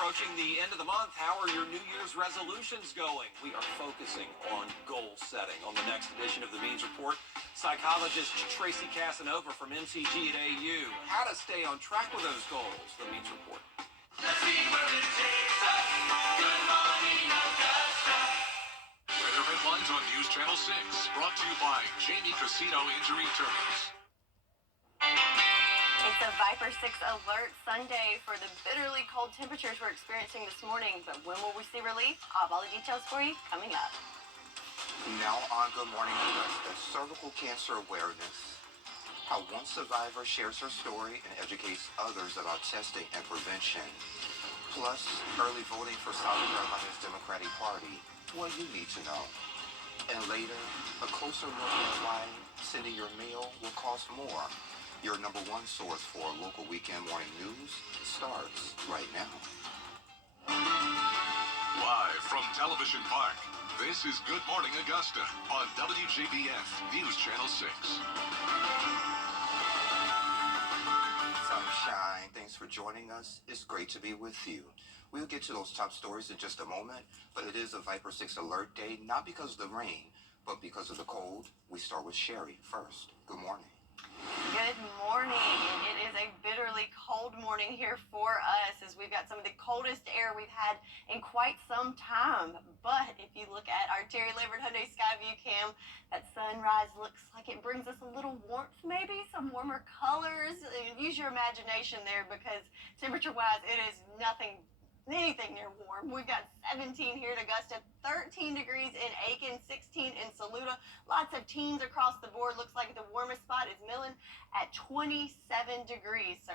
approaching the end of the month. How are your New Year's resolutions going? We are focusing on goal setting. On the next edition of the Means Report, psychologist Tracy Casanova from MCG at AU. How to stay on track with those goals. The Means Report. Let's see where it takes us. Good morning, Augusta. Weather headlines on News Channel 6, brought to you by Jamie Casino Injury Attorneys. It's a Viper 6 alert Sunday for the bitterly cold temperatures we're experiencing this morning. But when will we see relief? I'll have all the details for you coming up. Now on Good Morning Augusta, cervical cancer awareness. How one survivor shares her story and educates others about testing and prevention. Plus, early voting for South Carolina's Democratic Party. What you need to know. And later, a closer look at why sending your mail will cost more. Your number one source for local weekend morning news starts right now. Live from Television Park, this is Good Morning Augusta on WJBF News Channel 6. Sunshine, thanks for joining us. It's great to be with you. We'll get to those top stories in just a moment, but it is a Viper 6 alert day, not because of the rain, but because of the cold. We start with Sherry first. Good morning. Good morning. It is a bitterly cold morning here for us as we've got some of the coldest air we've had in quite some time. But if you look at our Terry Lambert Hyundai Skyview cam, that sunrise looks like it brings us a little warmth, maybe some warmer colors. Use your imagination there because temperature-wise, it is anything near warm. We've got 17 here at Augusta, 13 degrees in Aiken, 16 in Saluda. Lots of teens across the board. Looks like the warmest spot is Millen at 27 degrees. So,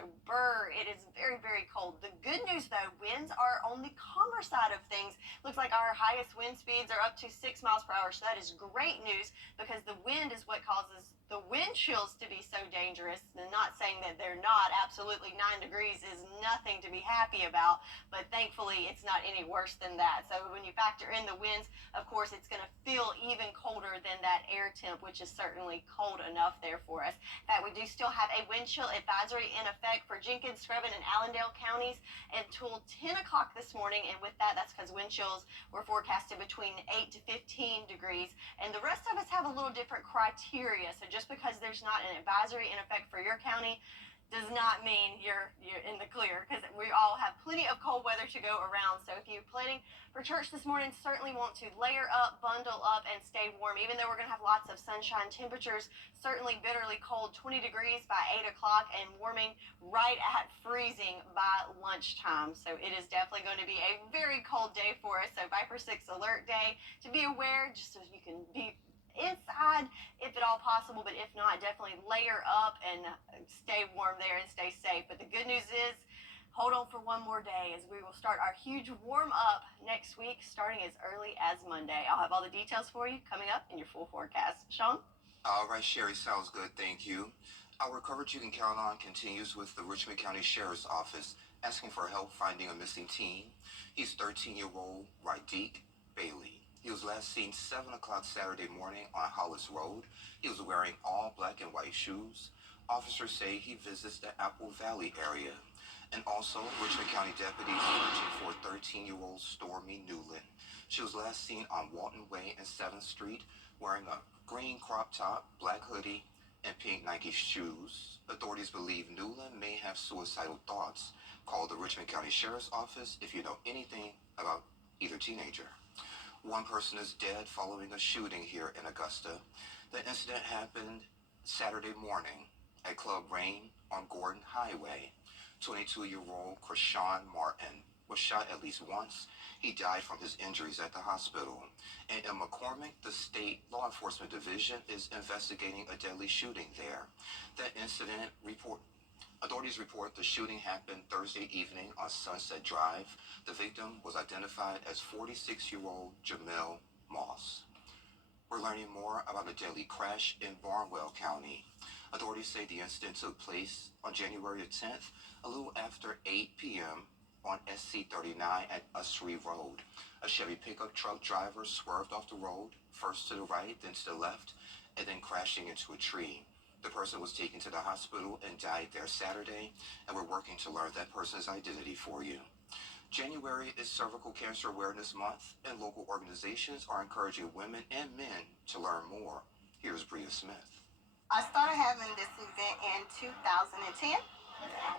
it is very, very cold. The good news, though, winds are on the calmer side of things. Looks like our highest wind speeds are up to 6 miles per hour. So that is great news because the wind is what causes the wind chills to be so dangerous. And not saying that they're not. Absolutely, 9 degrees is nothing to be happy about, but thankfully it's not any worse than that. So when you factor in the winds, of course, it's going to feel even colder than that air temp, which is certainly cold enough there for us. In fact, we do still have a wind chill advisory in effect for Jenkins, Scrubbin, and Allendale counties until 10 o'clock this morning. And with that, that's because wind chills were forecasted between 8 to 15 degrees. And the rest of us have a little different criteria. So just because there's not an advisory in effect for your county does not mean you're in the clear, because we all have plenty of cold weather to go around. So if you're planning for church this morning, certainly want to layer up, bundle up, and stay warm. Even though we're going to have lots of sunshine, temperatures certainly bitterly cold, 20 degrees by 8 o'clock and warming right at freezing by lunchtime. So it is definitely going to be a very cold day for us. So Viper 6 alert day, to be aware, just so you can be inside if at all possible, but if not, definitely layer up and stay warm there and stay safe. But the good news is, hold on for one more day as we will start our huge warm up next week, starting as early as Monday. I'll have all the details for you coming up in your full forecast. Sean? All right, Sherry, sounds good. Thank you. Our coverage you can count on continues with the Richmond County Sheriff's Office asking for help finding a missing teen. He's 13-year-old Radiq Bailey. He was last seen 7 o'clock Saturday morning on Hollis Road. He was wearing all black and white shoes. Officers say he visits the Apple Valley area. And also, Richmond County deputies searching for 13-year-old Stormy Newland. She was last seen on Walton Way and 7th Street wearing a green crop top, black hoodie, and pink Nike shoes. Authorities believe Newland may have suicidal thoughts. Call the Richmond County Sheriff's Office if you know anything about either teenager. One person is dead following a shooting here in Augusta. The incident happened Saturday morning at Club Rain on Gordon Highway. 22-year-old Krishawn Martin was shot at least once. He died from his injuries at the hospital. And in McCormick, the state law enforcement division is investigating a deadly shooting there. That incident Authorities report the shooting happened Thursday evening on Sunset Drive. The victim was identified as 46-year-old Jamel Moss. We're learning more about a deadly crash in Barnwell County. Authorities say the incident took place on January 10th, a little after 8 p.m. on SC-39 at Ussery Road. A Chevy pickup truck driver swerved off the road, first to the right, then to the left, and then crashing into a tree. The person was taken to the hospital and died there Saturday, and we're working to learn that person's identity for you. January is Cervical Cancer Awareness Month, and local organizations are encouraging women and men to learn more. Here's Bria Smith. I started having this event in 2010.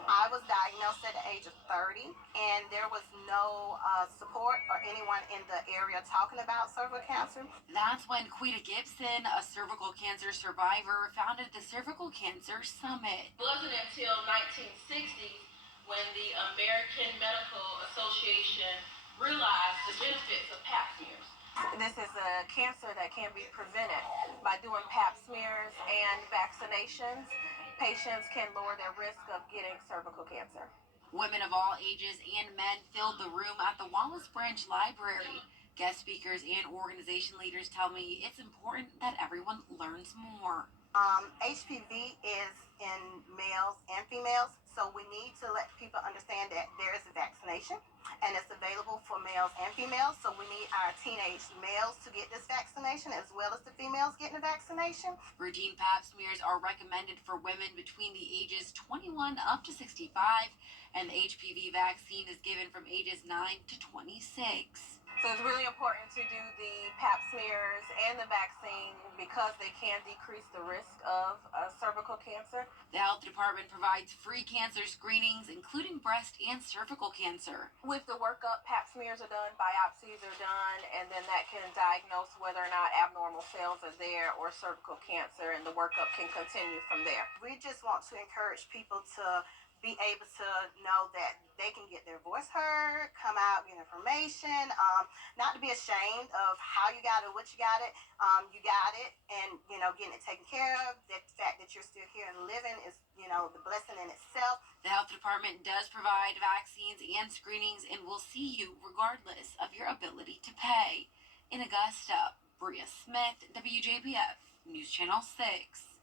I was diagnosed at the age of 30, and there was no support or anyone in the area talking about cervical cancer. That's when Quita Gibson, a cervical cancer survivor, founded the Cervical Cancer Summit. It wasn't until 1960s when the American Medical Association realized the benefits of pap smears. This is a cancer that can be prevented by doing pap smears and vaccinations. Patients can lower their risk of getting cervical cancer. Women of all ages and men filled the room at the Wallace Branch Library. Guest speakers and organization leaders tell me it's important that everyone learns more. HPV is in males and females, so we need to let people understand that there is a vaccination and it's available for males and females. So we need our teenage males to get this vaccination as well as the females getting the vaccination. Routine pap smears are recommended for women between the ages 21 up to 65, and the HPV vaccine is given from ages 9 to 26. So it's really important to do the pap smears and the vaccine because they can decrease the risk of cervical cancer. The health department provides free cancer screenings, including breast and cervical cancer. With the workup, pap smears are done, biopsies are done, and then that can diagnose whether or not abnormal cells are there or cervical cancer, and the workup can continue from there. We just want to encourage people to be able to know that they can get their voice heard, come out, get information, not to be ashamed of how you got it, what you got it. You got it, and, getting it taken care of. The fact that you're still here and living is, the blessing in itself. The health department does provide vaccines and screenings and will see you regardless of your ability to pay. In Augusta, Bria Smith, WJBF, News Channel 6.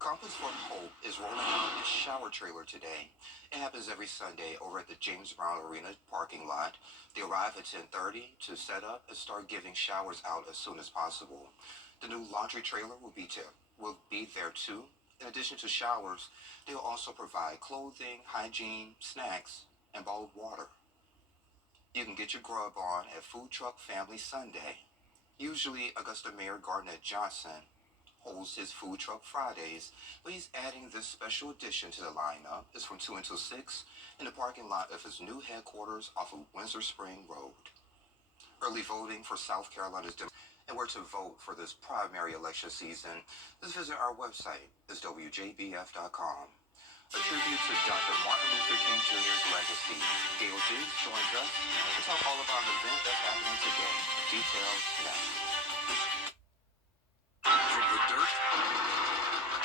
Compass for Hope is rolling out its shower trailer today. It happens every Sunday over at the James Brown Arena parking lot. They arrive at 10:30 to set up and start giving showers out as soon as possible. The new laundry trailer will be there too. In addition to showers, they'll also provide clothing, hygiene, snacks, and bottled water. You can get your grub on at Food Truck Family Sunday. Usually, Augusta Mayor Garnett Johnson holds his Food Truck Fridays, but he's adding this special addition to the lineup. It's from 2 until 6 in the parking lot of his new headquarters off of Windsor Spring Road. Early voting for South Carolina's and where to vote for this primary election season, just visit our website. It's WJBF.com. A tribute to Dr. Martin Luther King Jr.'s legacy. Gail Diggs joins us to talk all about an event that's happening today. Details next. From the dirt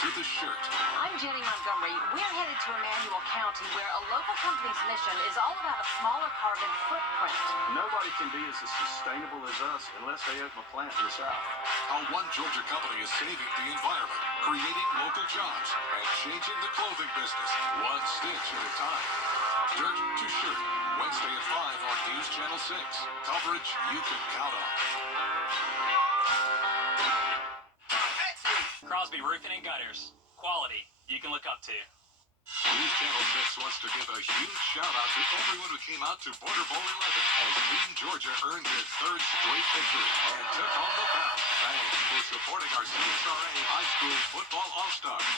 to the shirt. I'm Jenny Montgomery. We're headed to Emmanuel County, where a local company's mission is all about a smaller carbon footprint. Nobody can be as sustainable as us unless they open a plant in the South. How one Georgia company is saving the environment, creating local jobs, and changing the clothing business, one stitch at a time. Dirt to Shirt, Wednesday at 5 on News Channel 6. Coverage you can count on. Crosby Roofing and Gutters. Quality you can look up to. News Channel 6 wants to give a huge shout-out to everyone who came out to Border Bowl 11 as Team Georgia earned its third straight victory and took home the belt. Thanks for supporting our CSRA High School Football All-Stars.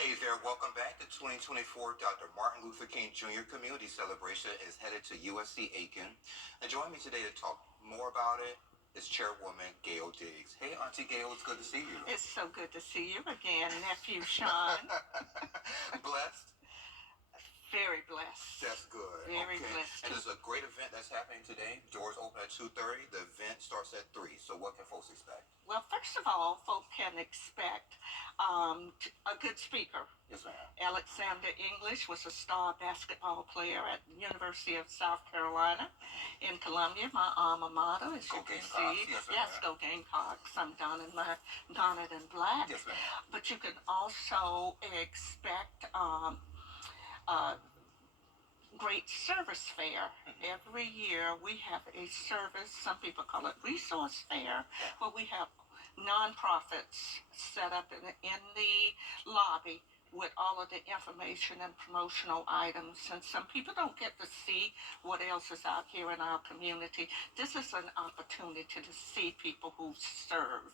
Hey there, welcome back. The 2024 Dr. Martin Luther King Jr. Community Celebration is headed to USC Aiken. And joining me today to talk more about it is Chairwoman Gail Diggs. Hey, Auntie Gail, it's good to see you. It's so good to see you again, Nephew Sean. Blessed? Very blessed. That's good. Very okay. blessed. And there's a great event that's happening today. Doors open at 2:30. The event starts at 3. So what can folks expect? Well, first of all, folk can expect a good speaker. Yes, ma'am. Alexander English was a star basketball player at the University of South Carolina in Columbia, my alma mater, as you can see. Yes, go Gamecocks. I'm donning it in black. Yes, ma'am. But you can also expect great service fair. Every year we have a service, some people call it resource fair, where we have nonprofits set up in the lobby with all of the information and promotional items, and some people don't get to see what else is out here in our community. This is an opportunity to see people who serve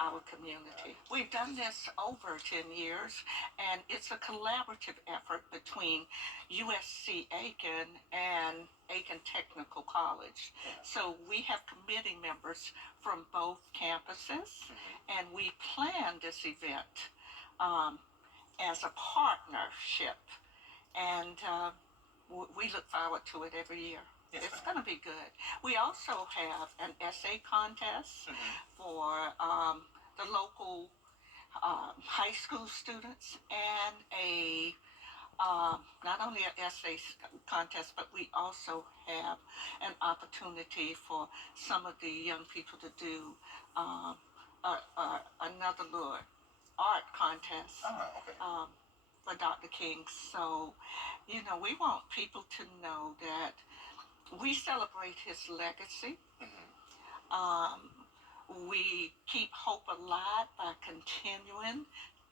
our community. We've done this over 10 years, and it's a collaborative effort between USC Aiken and Aiken Technical College. So we have committee members from both campuses, and we planned this event as a partnership, and we look forward to it every year. It's going to be good. We also have an essay contest for the local high school students, and a not only an essay contest, but we also have an opportunity for some of the young people to do another little art contest for Dr. King. So, you know, we want people to know that we celebrate his legacy. We keep hope alive by continuing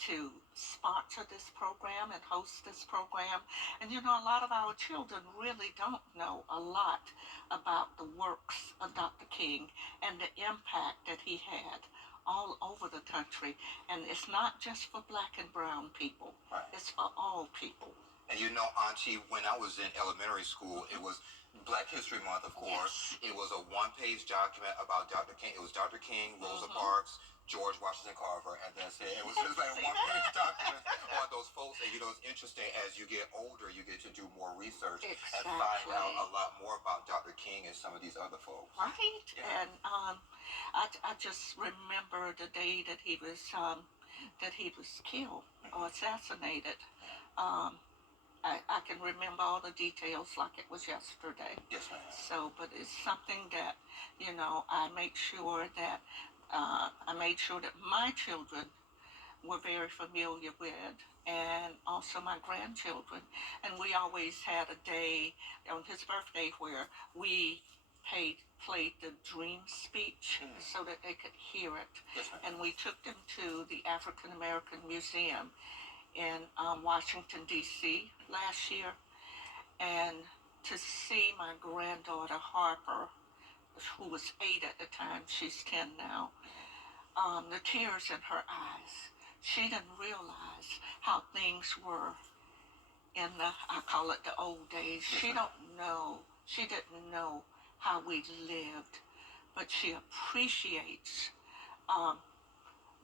to sponsor this program and host this program. And you know, a lot of our children really don't know a lot about the works of Dr. King and the impact that he had all over the country. And it's not just for black and brown people. It's for all people. And you know, Auntie, when I was in elementary school, it was Black History Month, of course. It was a one-page document about Dr. King. It was Dr. King, Rosa Parks, George Washington Carver, and that's it. It was just like a one-page document on those folks. And you know, it's interesting, as you get older, you get to do more research and find out a lot more about Dr. King and some of these other folks. Right. Yeah. And I just remember the day that he was killed or assassinated. I can remember all the details like it was yesterday. Yes, ma'am. So, but it's something that, you know, I made sure that my children were very familiar with, and also my grandchildren. And we always had a day on his birthday where we played the dream speech so that they could hear it. Yes, ma'am. And we took them to the African American Museum in Washington, D.C. last year, and to see my granddaughter Harper, who was 8 at the time, she's 10 now, the tears in her eyes. She didn't realize how things were in I call it the old days. She didn't know how we lived, but she appreciates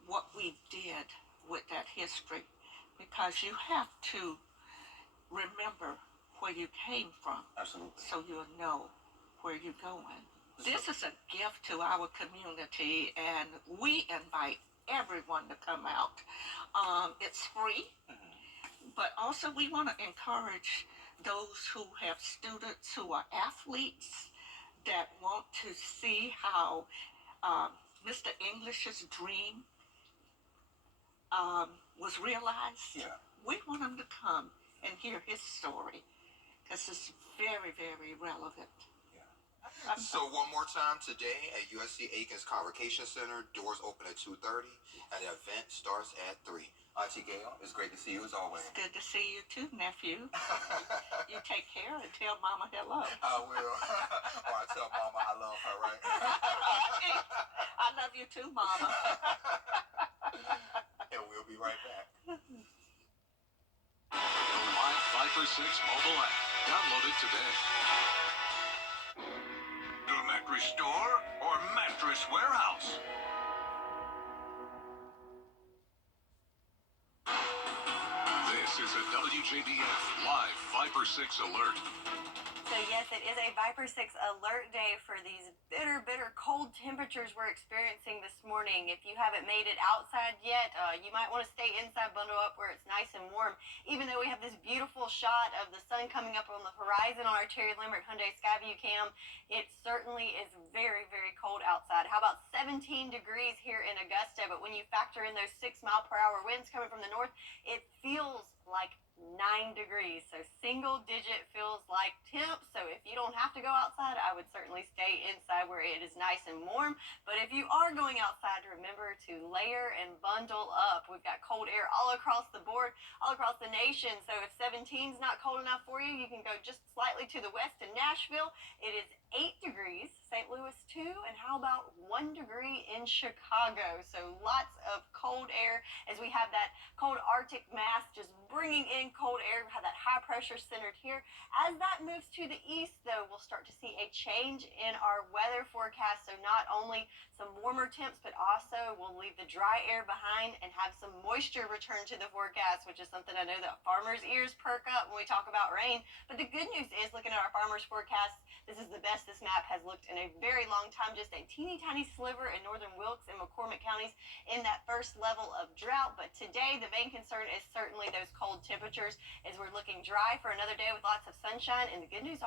what we did with that history, because you have to remember where you came from. Absolutely. So you'll know where you're going. This is a gift to our community, and we invite everyone to come out. It's free, but also we want to encourage those who have students who are athletes that want to see how Mr. English's dream was realized. Yeah. We want them to come and hear his story, because it's very, very relevant. So one more time, today at USC Aiken's Convocation Center, doors open at 2:30, and the event starts at 3. Auntie Gail, it's great to see you as always. It's good to see you too, nephew. You take care and tell Mama hello. I will. Or I tell Mama I love her, right? I love you too, Mama. And we'll be right back. The Live 5 for 6 mobile app. Download it today. The mattress store or mattress warehouse? This is a WJBF Live 5 for 6 alert. So yes, it is a Viper 6 alert day for these bitter, bitter cold temperatures we're experiencing this morning. If you haven't made it outside yet, you might want to stay inside, bundle up where it's nice and warm. Even though we have this beautiful shot of the sun coming up on the horizon on our Terry Limerick Hyundai Skyview cam, it certainly is very, very cold outside. How about 17 degrees here in Augusta? But when you factor in those 6-mile-per-hour winds coming from the north, it feels like 9 degrees. So single digit feels like temps. So if you don't have to go outside, I would certainly stay inside where it is nice and warm. But if you are going outside, remember to layer and bundle up. We've got cold air all across the board, all across the nation. So if 17 is not cold enough for you, you can go just slightly to the west to Nashville. It is 8 degrees, St. Louis 2, and how about 1 degree in Chicago? So lots of cold air as we have that cold Arctic mass just bringing in cold air. We have that high pressure centered here. As that moves to the east, though, we'll start to see a change in our weather forecast. So not only some warmer temps, but also we'll leave the dry air behind and have some moisture return to the forecast, which is something I know that farmers' ears perk up when we talk about rain. But the good news is, looking at our farmers' forecast, this is the best this map has looked in a very long time. Just a teeny tiny sliver in northern Wilkes and McCormick counties in that first level of drought. But today, the main concern is certainly those cold temperatures as we're looking dry for another day with lots of sunshine. And the good news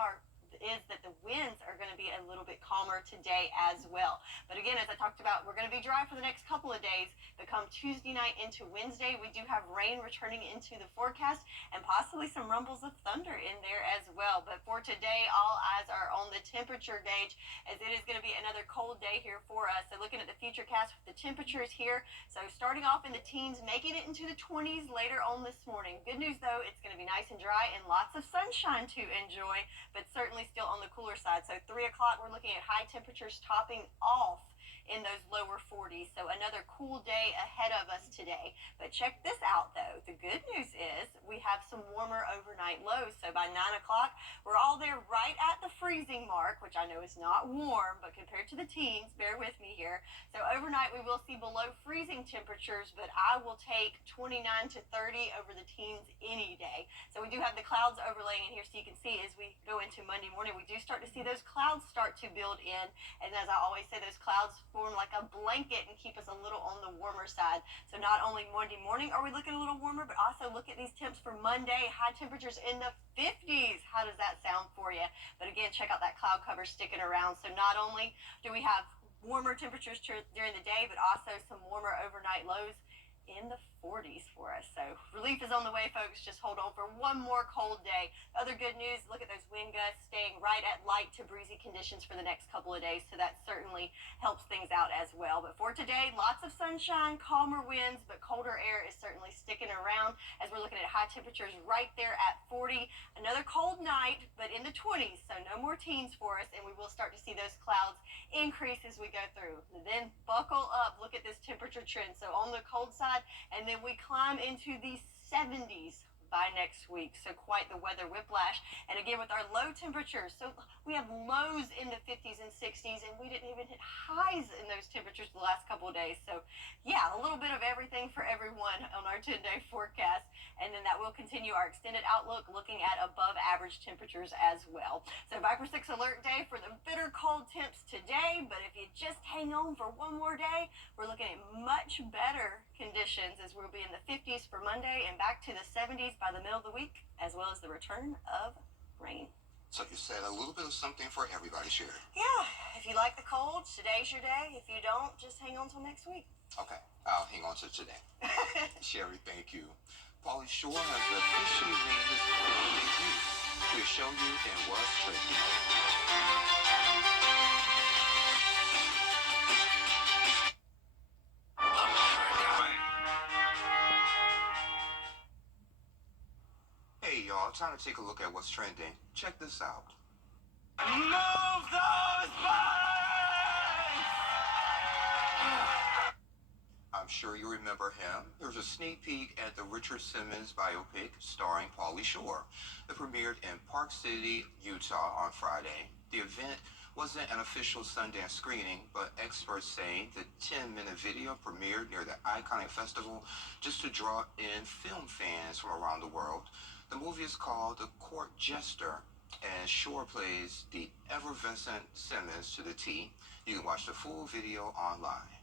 is that the winds are going to be a little bit calmer today as well. But again, as I talked about, we're going to be dry for the next couple of days. But come Tuesday night into Wednesday, we do have rain returning into the forecast and possibly some rumbles of thunder in there as well. But for today, all eyes are on the temperature gauge as it is going to be another cold day here for us. So looking at the futurecast with the temperatures here, so starting off in the teens, making it into the 20s later on this morning. Good news though, it's going to be nice and dry and lots of sunshine to enjoy, but certainly still on the cooler side. So 3 o'clock, we're looking at high temperatures topping off in those lower 40s. So another cool day ahead of us today. But check this out though. The good news is we have some warmer overnight lows. So by 9 o'clock, we're all there right at the freezing mark, which I know is not warm, but compared to the teens, bear with me here. So overnight, we will see below freezing temperatures, but I will take 29 to 30 over the teens any day. So we do have the clouds overlaying in here, so you can see as we go into Monday morning, we do start to see those clouds start to build in. And as I always say, those clouds form like a blanket and keep us a little on the warmer side. So not only Monday morning are we looking a little warmer, but also look at these temps for Monday. High temperatures in the 50s. How does that sound for you? But again, check out that cloud cover sticking around. So not only do we have warmer temperatures during the day, but also some warmer overnight lows in the 40s for us. So relief is on the way, folks. Just hold on for one more cold day. Other good news, look at those wind gusts staying right at light to breezy conditions for the next couple of days. So that certainly helps things out as well. But for today, lots of sunshine, calmer winds, but colder air is certainly sticking around as we're looking at high temperatures right there at 40. Another cold night, but in the 20s. So no more teens for us, and we will start to see those clouds increase as we go through. And then buckle up. Look at this temperature trend. So on the cold side, and then we climb into the 70s by next week. So quite the weather whiplash. And again, with our low temperatures, so we have lows in the 50s and 60s, and we didn't even hit highs in those temperatures the last couple of days. So yeah, a little bit of everything for everyone on our 10-day forecast. And then that will continue our extended outlook, looking at above average temperatures as well. So Viper 6 alert day for the bitter cold temps today. But if you just hang on for one more day, we're looking at much better conditions as we'll be in the 50s for Monday and back to the 70s by the middle of the week, as well as the return of rain. So you said a little bit of something for everybody, Sherry. Yeah, if you like the cold, today's your day. If you don't, just hang on till next week. Okay, I'll hang on to today. Sherry, thank you. Pauly Shore has officially made his debut. We'll show you in what's trending. Hey y'all, time to take a look at what's trending. Check this out. Move those bodies! I'm sure you remember him. There's a sneak peek at the Richard Simmons biopic starring Pauly Shore. It premiered in Park City, Utah on Friday. The event wasn't an official Sundance screening, but experts say the 10-minute video premiered near the iconic festival just to draw in film fans from around the world. The movie is called The Court Jester, and Shore plays the effervescent Simmons to the T. You can watch the full video online.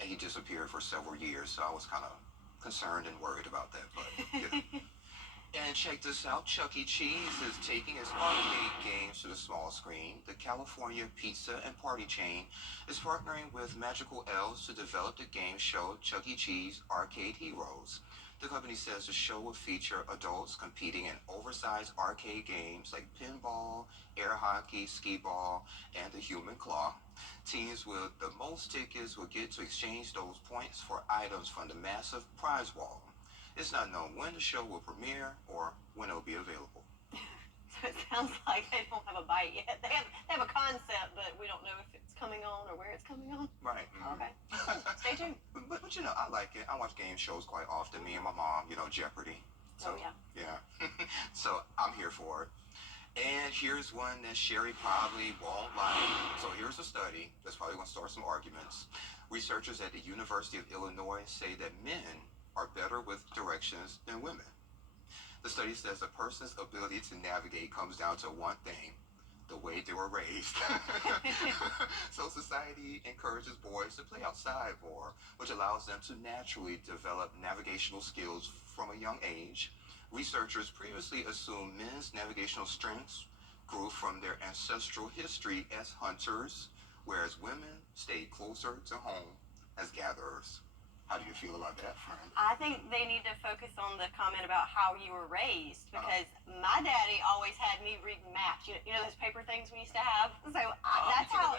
And he disappeared for several years, so I was kind of concerned and worried about that. But yeah. And check this out, Chuck E. Cheese is taking its arcade games to the small screen. The California pizza and party chain is partnering with Magical Elves to develop the game show Chuck E. Cheese Arcade Heroes. The company says the show will feature adults competing in oversized arcade games like pinball, air hockey, skee ball, and the human claw. Teams with the most tickets will get to exchange those points for items from the massive prize wall. It's not known when the show will premiere or when it will be available. So it sounds like they don't have a bite yet. They have a concept, but we don't know if it's coming on or where it's coming on. Right. Okay. Stay tuned. But you know, I like it. I watch game shows quite often. Me and my mom, you know, Jeopardy. So, Oh, yeah. Yeah. So I'm here for it. And here's one that Sherry probably won't like. So here's a study that's probably going to start some arguments. Researchers at the University of Illinois say that men are better with directions than women. The study says a person's ability to navigate comes down to one thing: the way they were raised. So society encourages boys to play outside more, which allows them to naturally develop navigational skills from a young age. Researchers previously assumed men's navigational strengths grew from their ancestral history as hunters, whereas women stayed closer to home as gatherers. How do you feel about that, friend? I think they need to focus on the comment about how you were raised, because my daddy always had me read maps. You know those paper things we used to have? So that's how,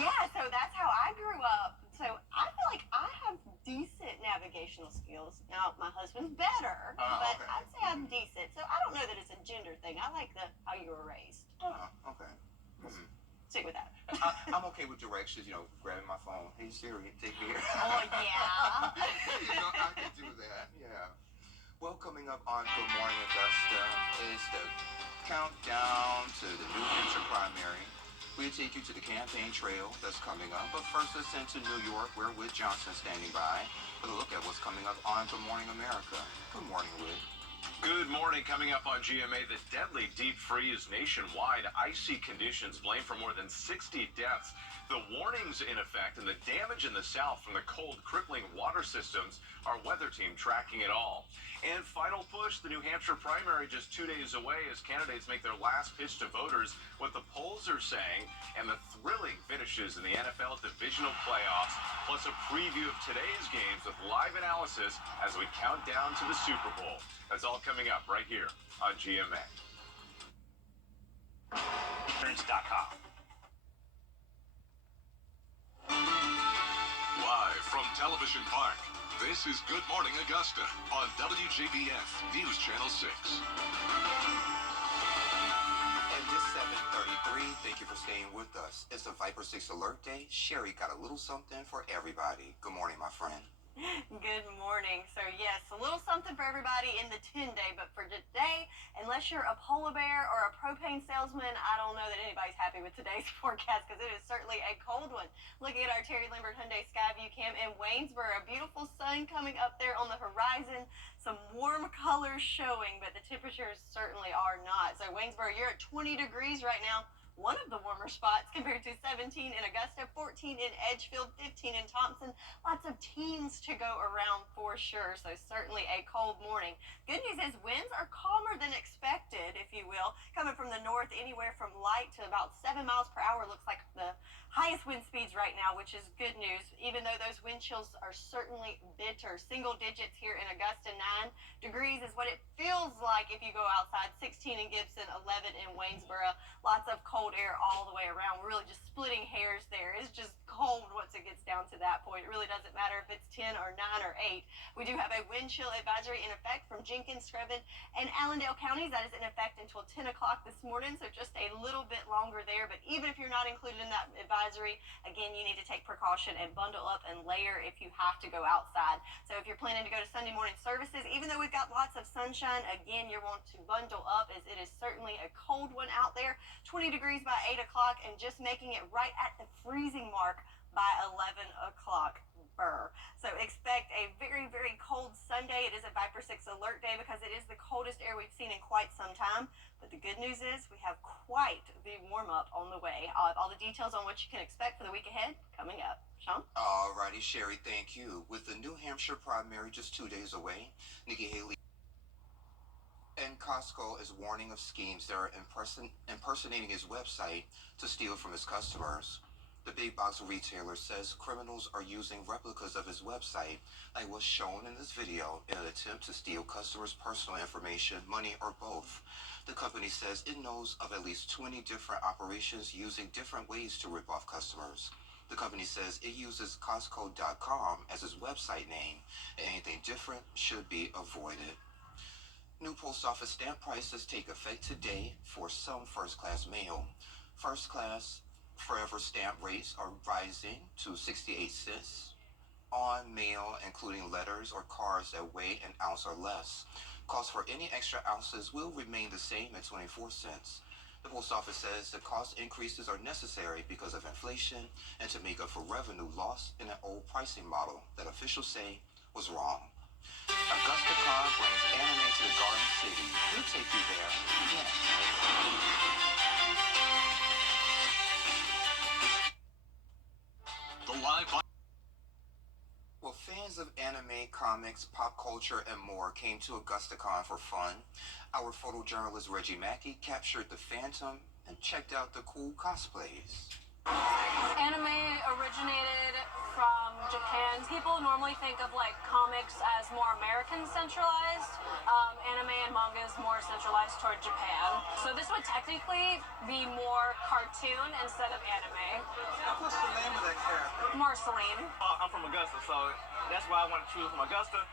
yeah, so that's how I grew up. So I feel like I have decent navigational skills. Now, my husband's better, but Okay. I'd say I'm decent. So I don't know that it's a gender thing. I like the how you were raised. Okay. Stick with that. I'm okay with directions, you know, grabbing my phone. Hey Siri, take me here. Oh, yeah. You know, I can do that, yeah. Well, coming up on Good Morning Augusta is the countdown to the New Hampshire primary. We'll take you to the campaign trail that's coming up. But first, let's send to New York, where Whit Johnson's standing by with a look at what's coming up on Good Morning America. Good morning, Whit. Good morning. Coming up on GMA, the deadly deep freeze nationwide. Icy conditions blamed for more than 60 deaths. The warnings in effect and the damage in the south from the cold, crippling water systems. Our weather team tracking it all. And final push, the New Hampshire primary just 2 days away as candidates make their last pitch to voters, what the polls are saying, and the thrilling finishes in the NFL divisional playoffs, plus a preview of today's games with live analysis as we count down to the Super Bowl. That's all coming up right here on GMA. Insurance.com. Live from Television Park, this is Good Morning Augusta on WJBF News Channel 6. And this 7:33, thank you for staying with us. It's a Viper 6 Alert Day. Sherry got a little something for everybody. Good morning, my friend. Good morning. So yes, a little something for everybody in the 10-day, but for today, unless you're a polar bear or a propane salesman, I don't know that anybody's happy with today's forecast, because it is certainly a cold one. Looking at our Terry Lambert Hyundai Skyview Cam in Waynesboro, a beautiful sun coming up there on the horizon, some warm colors showing, but the temperatures certainly are not. So Waynesboro, you're at 20 degrees right now. One of the warmer spots compared to 17 in Augusta, 14 in Edgefield, 15 in Thompson. Lots of teens to go around for sure, so certainly a cold morning. Good news is winds are calmer than expected, if you will, coming from the north anywhere from light to about 7 miles per hour. Looks like the highest wind speeds right now, which is good news, even though those wind chills are certainly bitter. Single digits here in Augusta, 9 degrees is what it feels like if you go outside, 16 in Gibson, 11 in Waynesboro. Lots of cold air all the way around. We're really just splitting hairs there. It's just cold once it gets down to that point. It really doesn't matter if it's 10 or 9 or 8. We do have a wind chill advisory in effect from Jenkins, Screven, and Allendale counties. That is in effect until 10 o'clock this morning, so just a little bit longer there. But even if you're not included in that advisory, again, you need to take precaution and bundle up and layer if you have to go outside. So if you're planning to go to Sunday morning services, even though we've got lots of sunshine, again, you want to bundle up, as it is certainly a cold one out there. 20 degrees by 8 o'clock and just making it right at the freezing mark by 11 o'clock. So expect a very, very cold Sunday. It is a Viper 6 Alert Day because it is the coldest air we've seen in quite some time. But the good news is we have quite the warm-up on the way. All the details on what you can expect for the week ahead coming up. Sean? All righty, Sherry, thank you. With the New Hampshire primary just 2 days away, Nikki Haley and Costco is warning of schemes that are impersonating his website to steal from his customers. The big box retailer says criminals are using replicas of his website, like what's shown in this video, in an attempt to steal customers' personal information, money, or both. The company says it knows of at least 20 different operations using different ways to rip off customers. The company says it uses Costco.com as its website name, and anything different should be avoided. New post office stamp prices take effect today for some first-class mail. First-class forever stamp rates are rising to 68 cents on mail, including letters or cards that weigh an ounce or less. Cost for any extra ounces will remain the same at 24 cents. The post office says the cost increases are necessary because of inflation and to make up for revenue lost in an old pricing model that officials say was wrong. AugustaCon brings anime to the Garden City. We'll take you there next. The live. Well, fans of anime, comics, pop culture, and more came to AugustaCon for fun. Our photojournalist Reggie Mackey captured the Phantom and checked out the cool cosplays. Anime originated from Japan. People normally think of like comics as more American centralized. Anime and manga is more centralized toward Japan. So this would technically be more cartoon instead of anime. What's the name of that character? Marceline. I'm from Augusta, so that's why I want to choose from Augusta.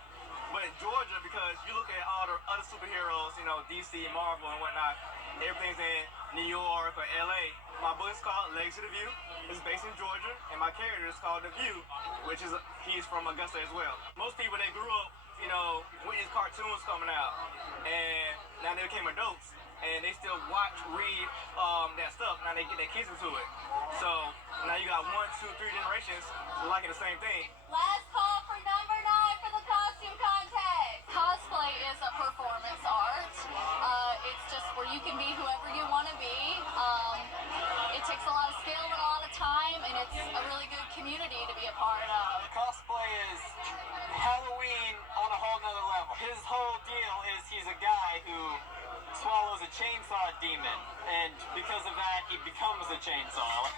But Georgia, because you look at all the other superheroes, you know, DC, Marvel, and whatnot, everything's in New York or LA. My book is called Legs to the View. It's based in Georgia, and my character is called The View, which is he's from Augusta as well. Most people, they grew up, you know, with his cartoons coming out, and now they became adults, and they still watch, read that stuff. Now they get their kids into it. So now you got 1, 2, 3 generations liking the same thing. Last call for number 9 for the costume contest. Cosplay is a performance art. It's just where you can be whoever you want to be. It takes a lot of skill and a lot of time, and it's a really good community to be a part of. Cosplay is Halloween on a whole nother level. His whole deal is he's a guy who swallows a chainsaw demon, and because of that, he becomes a chainsaw.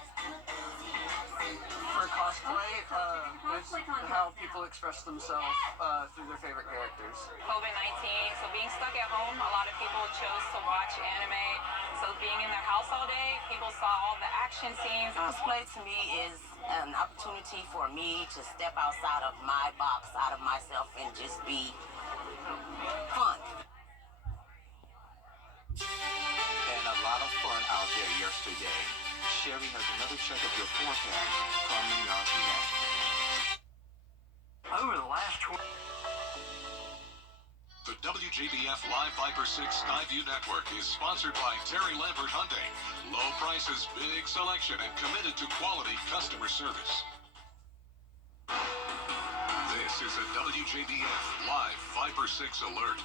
For cosplay, it's how people express themselves through their favorite characters. COVID-19, so being stuck at home, a lot of people chose to watch anime. So being in their house all day, people saw all the action scenes. Cosplay to me is an opportunity for me to step outside of my box, out of myself, and just be fun. And a lot of fun out there yesterday. Sherry has another check of your forecast coming up next. Over the last 20... The WJBF Live Viper 6 Skyview Network is sponsored by Terry Lambert Hyundai. Low prices, big selection, and committed to quality customer service. This is a WJBF Live Viper 6 alert.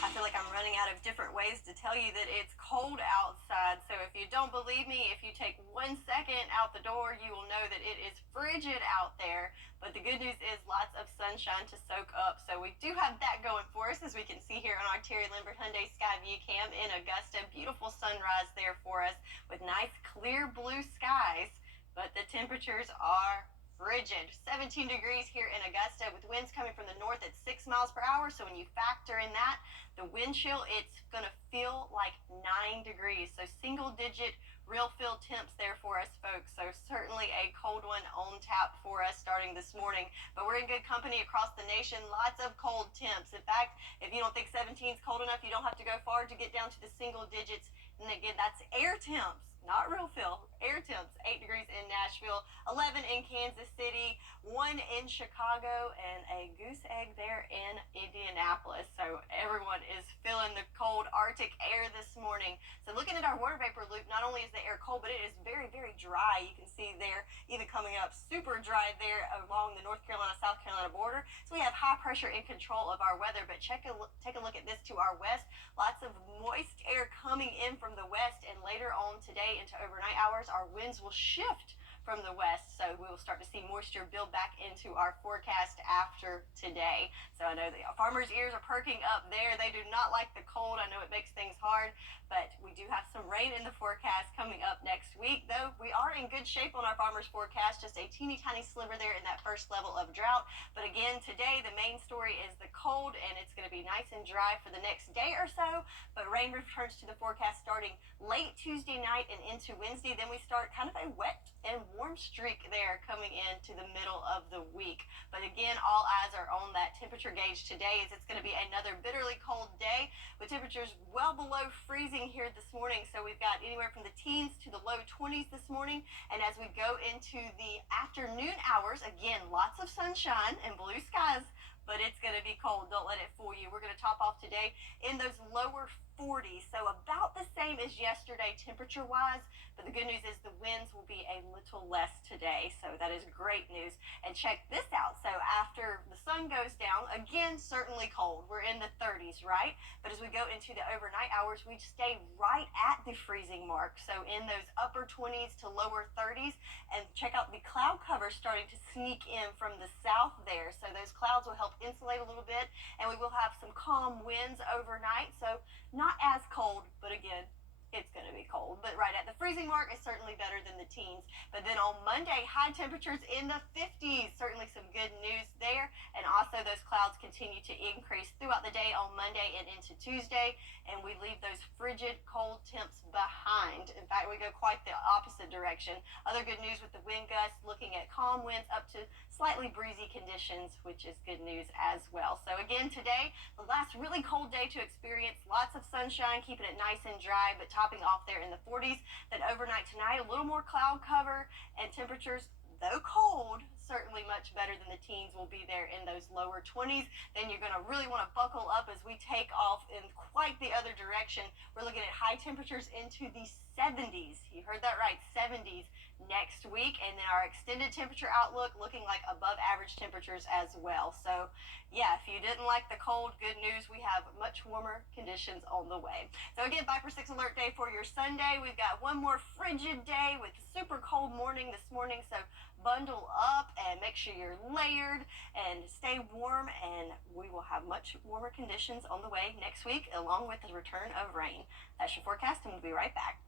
I feel like I'm running out of different ways to tell you that it's cold outside. So if you don't believe me, if you take 1 second out the door, you will know that it is frigid out there. But the good news is lots of sunshine to soak up. So we do have that going for us, as we can see here on our Terry Lambert Hyundai Skyview Cam in Augusta. Beautiful sunrise there for us with nice clear blue skies. But the temperatures are frigid. 17 degrees here in Augusta with winds coming from the north at 6 miles per hour. So when you factor in that, the wind chill, it's going to feel like 9 degrees. So single digit real feel temps there for us, folks. So certainly a cold one on tap for us starting this morning. But we're in good company across the nation. Lots of cold temps. In fact, if you don't think 17 is cold enough, you don't have to go far to get down to the single digits. And again, that's air temps. Not real feel, air temps. 8 degrees in Nashville, 11 in Kansas City, 1 in Chicago, and a goose egg there in Indianapolis. So everyone is feeling the cold Arctic air this morning. So looking at our water vapor loop, not only is the air cold, but it is very, very dry. You can see there, even coming up super dry there along the North Carolina-South Carolina border. So we have high pressure in control of our weather, but take a look at this to our west. Lots of moist air coming in from the west, and later on today into overnight hours, our winds will shift from the west, so we will start to see moisture build back into our forecast after today. So I know the farmers' ears are perking up there. They do not like the cold. I know it makes things hard, but we do have some rain in the forecast coming up next week, though we are in good shape on our farmers' forecast, just a teeny tiny sliver there in that first level of drought. But again, today the main story is the cold, and it's going to be nice and dry for the next day or so, but rain returns to the forecast starting late Tuesday night and into Wednesday. Then we start kind of a wet and warm streak there coming into the middle of the week. But again, all eyes are on that temperature gauge today, as it's going to be another bitterly cold day with temperatures well below freezing here this morning. So we've got anywhere from the teens to the low 20s this morning. And as we go into the afternoon hours, again, lots of sunshine and blue skies, but it's going to be cold. Don't let it fool you. We're going to top off today in those lower 40s, so about the same as yesterday temperature-wise, but the good news is the winds will be a little less today, so that is great news. And check this out. So after the sun goes down, again, certainly cold. We're in the 30s, right? But as we go into the overnight hours, we stay right at the freezing mark, so in those upper 20s to lower 30s. And check out the cloud cover starting to sneak in from the south there, so those clouds will help insulate a little bit, and we will have some calm winds overnight, so not as cold, but again, it's going to be cold. But right at the freezing mark is certainly better than the teens. But then on Monday, high temperatures in the 50s. Certainly some good news there. And also those clouds continue to increase throughout the day on Monday and into Tuesday. And we leave those frigid, cold temps behind. In fact, we go quite the opposite direction. Other good news with the wind gusts, looking at calm winds up to slightly breezy conditions, which is good news as well. So again, today, the last really cold day to experience. Lots of sunshine, keeping it nice and dry, but topping off there in the 40s. Then overnight tonight, a little more cloud cover, and temperatures, though cold, certainly much better than the teens, will be there in those lower 20s. Then you're going to really want to buckle up as we take off in quite the other direction. We're looking at high temperatures into the 70s. You heard that right, 70s next week. And then our extended temperature outlook looking like above average temperatures as well. So yeah, if you didn't like the cold, good news, we have much warmer conditions on the way. So again, Viper 6 alert day for your Sunday. We've got one more frigid day with a super cold morning this morning. So bundle up and make sure you're layered and stay warm, and we will have much warmer conditions on the way next week, along with the return of rain. That's your forecast, and we'll be right back.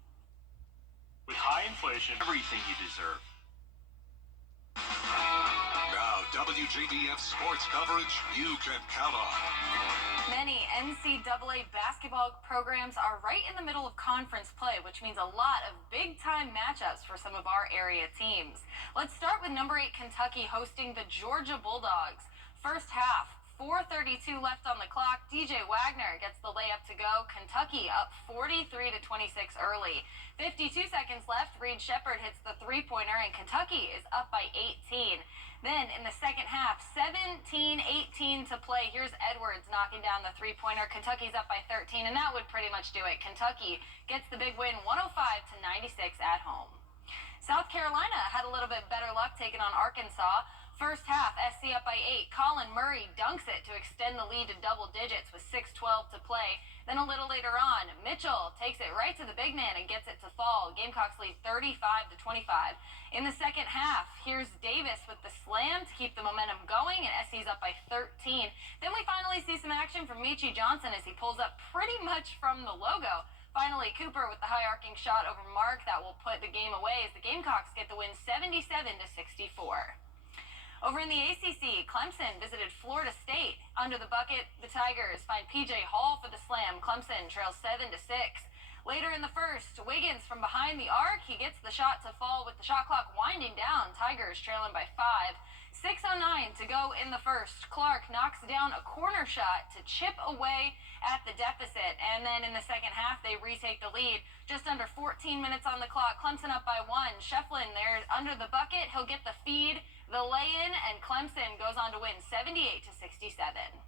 With high inflation, everything you deserve. Now, WJBF sports coverage you can count on. Many NCAA basketball programs are right in the middle of conference play, which means a lot of big-time matchups for some of our area teams. Let's start with number 8 Kentucky hosting the Georgia Bulldogs. First half, 4:32 left on the clock. DJ Wagner gets the layup to go. Kentucky up 43-26 early. 52 seconds left. Reed Shepherd hits the three-pointer, and Kentucky is up by 18. Then in the second half, 17-18 to play. Here's Edwards knocking down the three-pointer. Kentucky's up by 13, and that would pretty much do it. Kentucky gets the big win, 105-96 at home. South Carolina had a little bit better luck taking on Arkansas. First half, SC up by 8. Colin Murray dunks it to extend the lead to double digits with 6:12 to play. Then a little later on, Mitchell takes it right to the big man and gets it to fall. Gamecocks lead 35-25. In the second half, here's Davis with the slam to keep the momentum going, and SC's up by 13. Then we finally see some action from Michi Johnson as he pulls up pretty much from the logo. Finally, Cooper with the high arcing shot over Mark that will put the game away as the Gamecocks get the win 77-64. Over in the ACC, Clemson visited Florida State. Under the bucket, the Tigers find PJ Hall for the slam. Clemson trails 7-6. Later in the first, Wiggins from behind the arc. He gets the shot to fall with the shot clock winding down. Tigers trailing by 5. 6:09 to go in the first. Clark knocks down a corner shot to chip away at the deficit. And then in the second half, they retake the lead. Just under 14 minutes on the clock. Clemson up by 1. Shefflin there under the bucket. He'll get the feed, the lay-in, and Clemson goes on to win 78-67.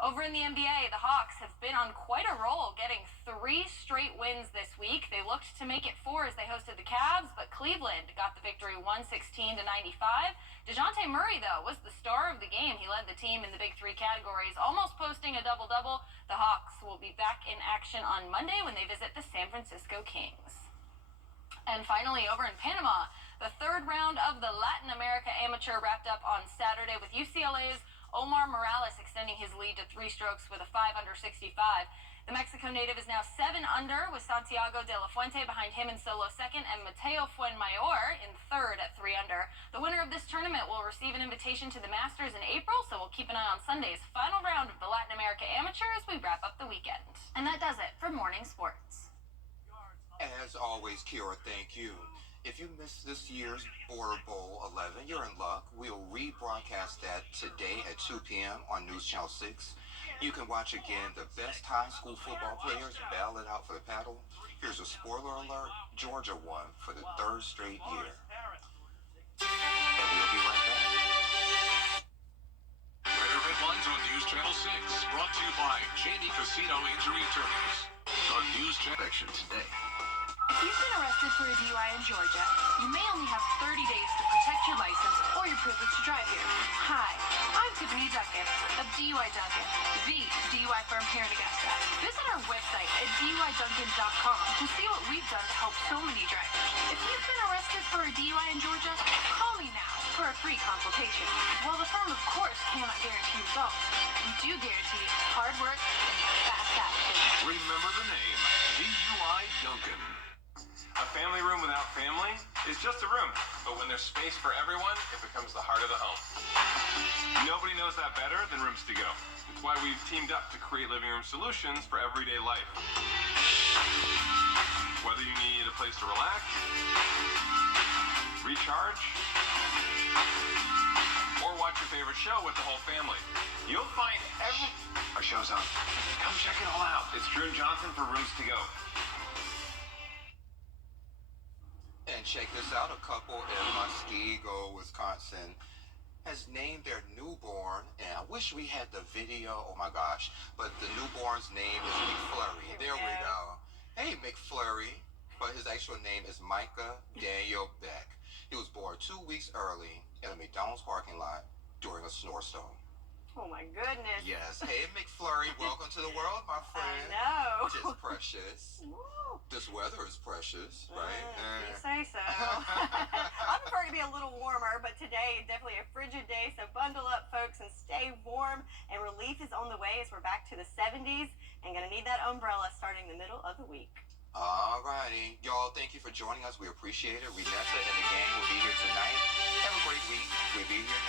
Over in the NBA, the Hawks have been on quite a roll, getting 3 straight wins this week. They looked to make it 4 as they hosted the Cavs, but Cleveland got the victory 116-95. DeJounte Murray, though, was the star of the game. He led the team in the big 3 categories, almost posting a double-double. The Hawks will be back in action on Monday when they visit the San Francisco Kings. And finally, over in Panama, the third round of the Latin America Amateur wrapped up on Saturday with UCLA's Omar Morales extending his lead to 3 strokes with a 5 under 65. The Mexico native is now 7 under with Santiago de la Fuente behind him in solo second and Mateo Fuenmayor in third at 3 under. The winner of this tournament will receive an invitation to the Masters in April, so we'll keep an eye on Sunday's final round of the Latin America Amateur as we wrap up the weekend. And that does it for Morning Sports. As always, Kira, thank you. If you missed this year's Border Bowl 11, you're in luck. We'll rebroadcast that today at 2 p.m. on News Channel 6. You can watch again the best high school football players battle it out for the paddle. Here's a spoiler alert. Georgia won for the 3rd straight year. And we'll be right back. Weather headlines on News Channel 6, brought to you by Cheney Casino Injury Attorneys. On News Channel today. If you've been arrested for a DUI in Georgia, you may only have 30 days to protect your license or your privilege to drive here. Hi, I'm Tiffany Duncan of DUI Duncan, the DUI firm here in Augusta. Visit our website at DUIDuncan.com to see what we've done to help so many drivers. If you've been arrested for a DUI in Georgia, call me now for a free consultation. While the firm, of course, cannot guarantee results, we do guarantee hard work and fast action. Remember the name, DUI Duncan. A family room without family is just a room, but when there's space for everyone, it becomes the heart of the home. Nobody knows that better than Rooms to Go. It's why we've teamed up to create living room solutions for everyday life. Whether you need a place to relax, recharge, or watch your favorite show with the whole family, you'll find our show's on. Come check it all out. It's Drew and Johnson for Rooms to Go. And check this out, a couple in Muskego, Wisconsin has named their newborn, and I wish we had the video, oh my gosh, but the newborn's name is McFlurry. There we go. Hey, McFlurry, but his actual name is Micah Daniel Beck. He was born 2 weeks early in a McDonald's parking lot during a snowstorm. Oh my goodness. Yes. Hey, McFlurry, welcome to the world, my friend. I know. It's precious. This weather is precious, right? You say so. I prefer to be a little warmer, but today is definitely a frigid day, so bundle up, folks, and stay warm. And relief is on the way as we're back to the 70s and going to need that umbrella starting the middle of the week. All righty. Y'all, thank you for joining us. We appreciate it. Renetta and the gang will be here tonight. Have a great week. We'll be here